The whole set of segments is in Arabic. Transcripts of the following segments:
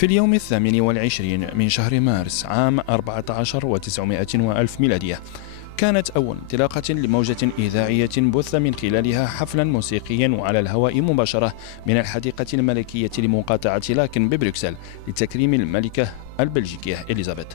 في اليوم 28 من شهر مارس عام 14 و900 وألف ميلادية كانت أول انطلاقة لموجة إذاعية بث من خلالها حفلا موسيقيا وعلى الهواء مباشرة من الحديقة الملكية لمقاطعة لاكن ببروكسل لتكريم الملكة البلجيكية إليزابيث.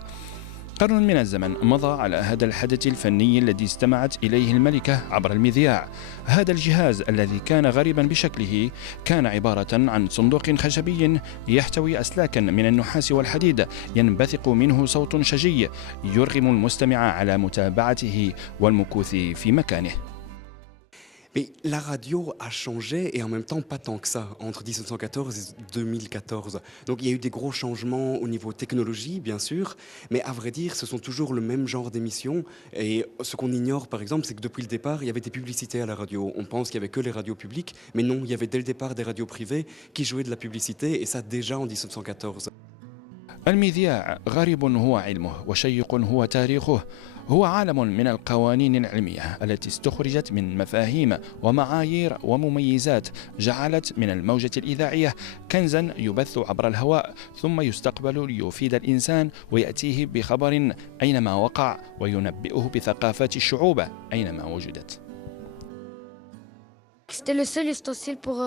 قرن من الزمن مضى على هذا الحدث الفني الذي استمعت إليه الملكة عبر المذياع. هذا الجهاز الذي كان غريبا بشكله كان عبارة عن صندوق خشبي يحتوي أسلاكا من النحاس والحديد ينبثق منه صوت شجي يرغم المستمع على متابعته والمكوث في مكانه. Mais la radio a changé et en même temps pas tant que ça entre 1714 et 2014. Donc il y a eu des gros changements au niveau technologie bien sûr, mais à vrai dire ce sont toujours le même genre d'émissions et ce qu'on ignore par exemple c'est que depuis le départ il y avait des publicités à la radio. On pense qu'il n'y avait que les radios publiques, mais non, il y avait dès le départ des radios privées qui jouaient de la publicité et ça déjà en 1714. المذياع غريب هو علمه وشيق هو تاريخه، هو عالم من القوانين العلمية التي استخرجت من مفاهيم ومعايير ومميزات جعلت من الموجة الإذاعية كنزا يبث عبر الهواء ثم يستقبل ليفيد الإنسان ويأتيه بخبر أينما وقع وينبئه بثقافات الشعوب أينما وجدت. C'était le seul ustensile pour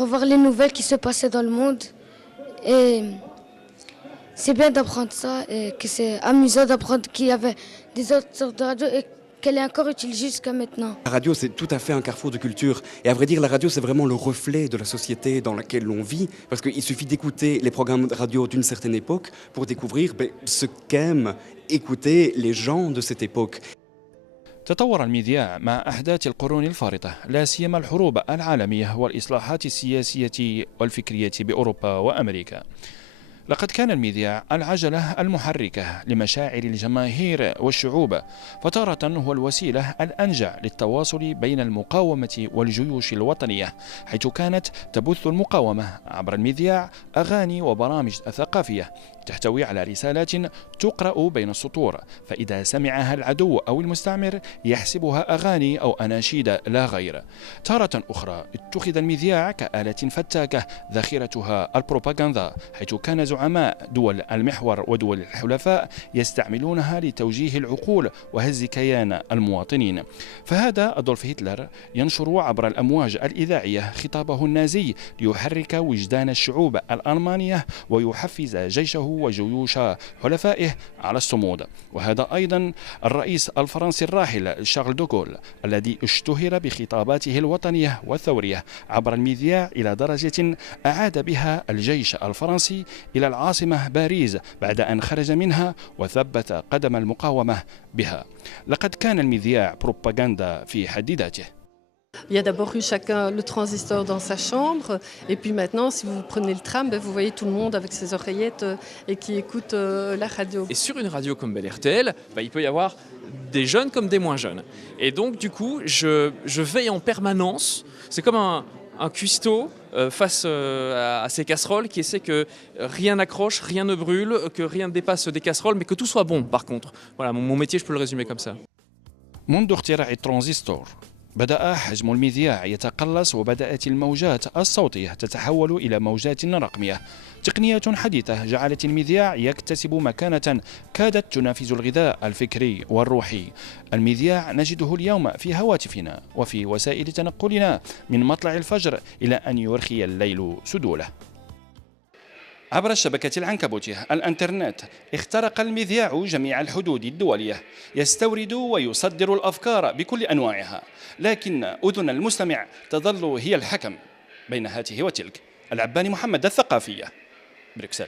revoir les nouvelles qui se passaient dans le monde. Et c'est bien d'apprendre ça et que c'est amusant d'apprendre qu'il y avait des autres sortes de radio et qu'elle est encore utilisée jusqu'à maintenant. La radio, c'est tout à fait un carrefour de culture. Et à vrai dire, la radio, c'est vraiment le reflet de la société dans laquelle l'on vit. Parce qu'il suffit d'écouter les programmes de radio d'une certaine époque pour découvrir ce qu'aiment écouter les gens de cette époque. تطور المذياع مع أحداث القرون الفارطة، لا سيما الحروب العالمية والإصلاحات السياسية والفكرية بأوروبا وأمريكا. لقد كان المذياع العجلة المحركة لمشاعر الجماهير والشعوب، فتارة هو الوسيلة الأنجع للتواصل بين المقاومة والجيوش الوطنية، حيث كانت تبث المقاومة عبر المذياع أغاني وبرامج ثقافية تحتوي على رسالات تقرأ بين السطور، فإذا سمعها العدو أو المستعمر يحسبها أغاني أو أناشيد لا غير. تارة أخرى اتخذ المذياع كآلة فتاكة ذخيرتها البروباغندا، حيث كان زعماء دول المحور ودول الحلفاء يستعملونها لتوجيه العقول وهز كيان المواطنين. فهذا أدولف هتلر ينشر عبر الأمواج الإذاعية خطابه النازي ليحرك وجدان الشعوب الألمانية ويحفز جيشه وجيوش حلفائه على الصمود. وهذا أيضا الرئيس الفرنسي الراحل شارل دوغول الذي اشتهر بخطاباته الوطنية والثورية عبر المذياع إلى درجة أعاد بها الجيش الفرنسي إلى العاصمة باريس بعد أن خرج منها وثبت قدم المقاومة بها. لقد كان المذياع بروباغندا في حد ذاته. Il y a d'abord eu chacun le transistor dans sa chambre et puis maintenant si vous prenez le tram, vous voyez tout le monde avec ses oreillettes et qui écoute la radio. Et sur une radio comme Bel RTL, il peut y avoir des jeunes comme des moins jeunes. Et donc du coup, je veille en permanence, c'est comme un cuistot face à ces casseroles qui essaie que rien n'accroche, rien ne brûle, que rien ne dépasse des casseroles, mais que tout soit bon par contre. Voilà, mon métier, je peux le résumer comme ça. منذ اختراع الترانزستور بدأ حجم المذياع يتقلص وبدأت الموجات الصوتية تتحول إلى موجات رقمية. تقنية حديثة جعلت المذياع يكتسب مكانة كادت تنافس الغذاء الفكري والروحي. المذياع نجده اليوم في هواتفنا وفي وسائل تنقلنا من مطلع الفجر إلى أن يرخي الليل سدوله. عبر الشبكة العنكبوتية الانترنت اخترق المذياع جميع الحدود الدولية، يستورد ويصدر الأفكار بكل أنواعها، لكن أذن المستمع تظل هي الحكم بين هاته وتلك. العباني محمد، الثقافية، بروكسل.